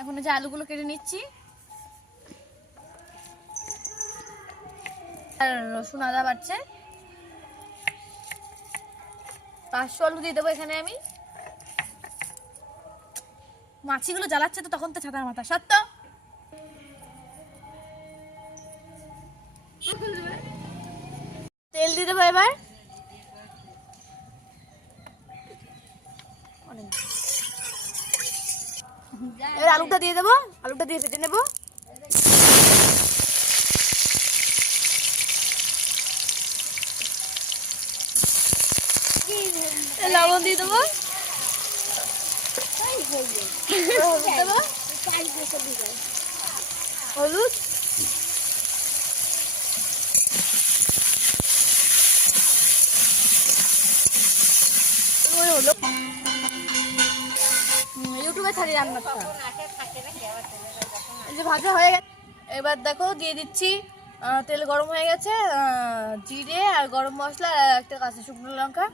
এখন যে আলুগুলো কেটে নিচ্ছি। আর রসুন আদা বাড়ছে। পাঁচশো আলু দিয়ে দেবো এখানে আমি। মাছিগুলো জ্বালাচ্ছে তো তখন তো ছাতার মাথা, সত্য? দিয়ে দেবো এবার? এবার আলুটা দিয়ে দেবো, আলুটা দিয়ে ফেটে নেব। লবণ দিয়ে দেবো। হলুদ। ছাড়ি রান্নাটা এই যে ভাজা হয়ে গেছে। এবার দেখো দিয়ে দিচ্ছি তেল গরম হয়ে গেছে জিরে আর গরম মশলা একটা কাঁচা শুকনো লঙ্কা।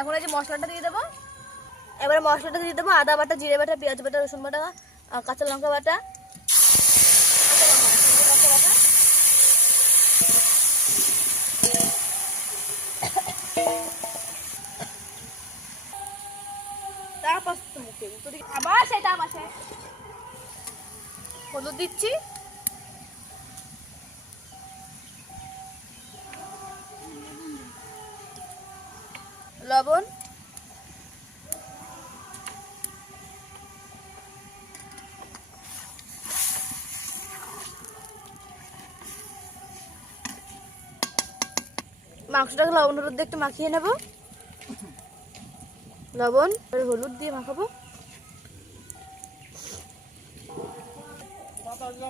এখন এই যে মশলাটা দিয়ে দেবো। এবারে মশলাটা দিয়ে দেবো আদা বাটা, জিরে বাটা, পেঁয়াজ বাটা, রসুন বাটা কাঁচা লঙ্কা বাটা। হলুদ দিচ্ছি। লবণ। মাংসটাকে লবণ হলুদ দিয়ে একটু মাখিয়ে নেব। লবণ হলুদ দিয়ে মাখাবো।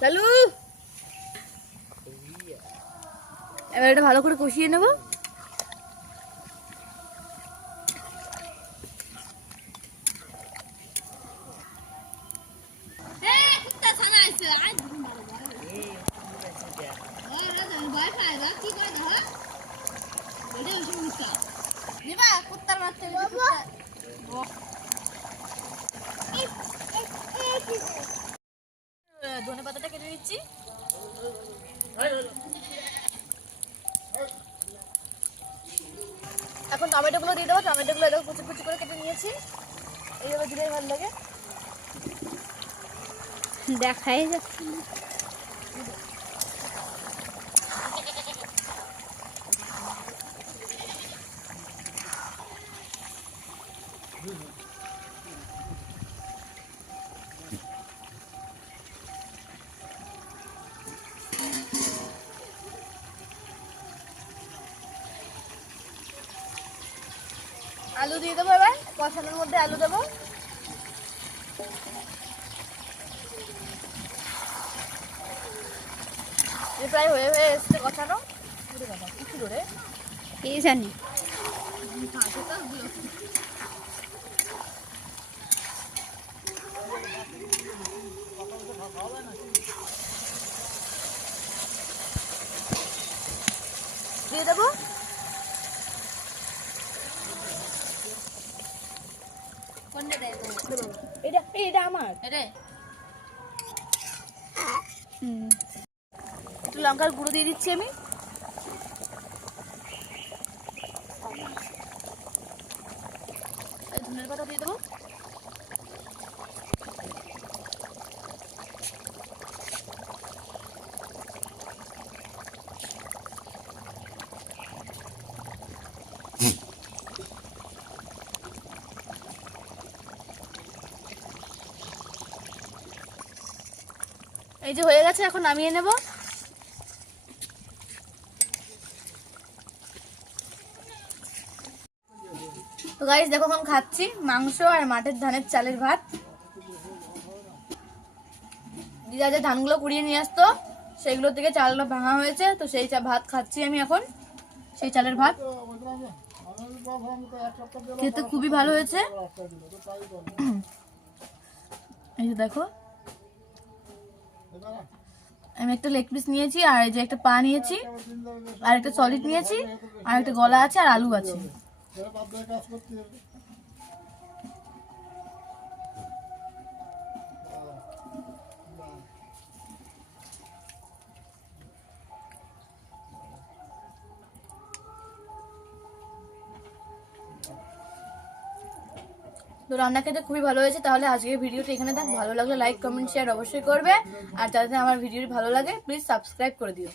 চালু এবার এটা ভালো করে কষিয়ে নেব কুত্তার মারতে ধনে পাতাটা নিচ্ছি এখন টমেটোগুলো দিয়ে দেবো। টমেটোগুলো এরকম কুচি কুচি করে কেটে নিয়েছি। এইভাবে দিলেই ভালো লাগে। দেখাই যাচ্ছে না। আলু দিয়ে দেবো এবার কষানোর মধ্যে আলু দেবো। প্রায় হয়ে হয়ে এসছে কষানো। বাবা, কি কে জানি। দিয়ে দেবো। এটা এটা আমার। একটু লঙ্কার গুঁড়ো দিয়ে দিচ্ছি আমি। ধনের পাতা দিয়ে দেবো। এই যে হয়ে গেছে, এখন নামিয়ে নেব। তো গাইস দেখো এখন খাচ্ছি মাংস আর মাঠের ধানের চালের ভাত। দিদা যে ধানগুলো কুড়িয়ে নিয়ে আসতো, সেগুলো থেকে চালগুলো ভাঙা হয়েছে, তো সেই চা ভাত খাচ্ছি আমি এখন, সেই চালের ভাত। খেতে খুবই ভালো হয়েছে। এই যে দেখো আমি একটা লেগ পিস নিয়েছি, আর এই যে একটা পা নিয়েছি, আর একটা সলিড নিয়েছি, আর একটা গলা আছে, আর আলু আছে। তো রান্না খেতে খুবই ভালো হয়েছে, তাহলে আজকের ভিডিওটি এখানে থাক। ভালো লাগলে লাইক কমেন্ট শেয়ার অবশ্যই করবে। আর যাতে আমার ভিডিওটি ভালো লাগে প্লিজ সাবস্ক্রাইব করে দিও।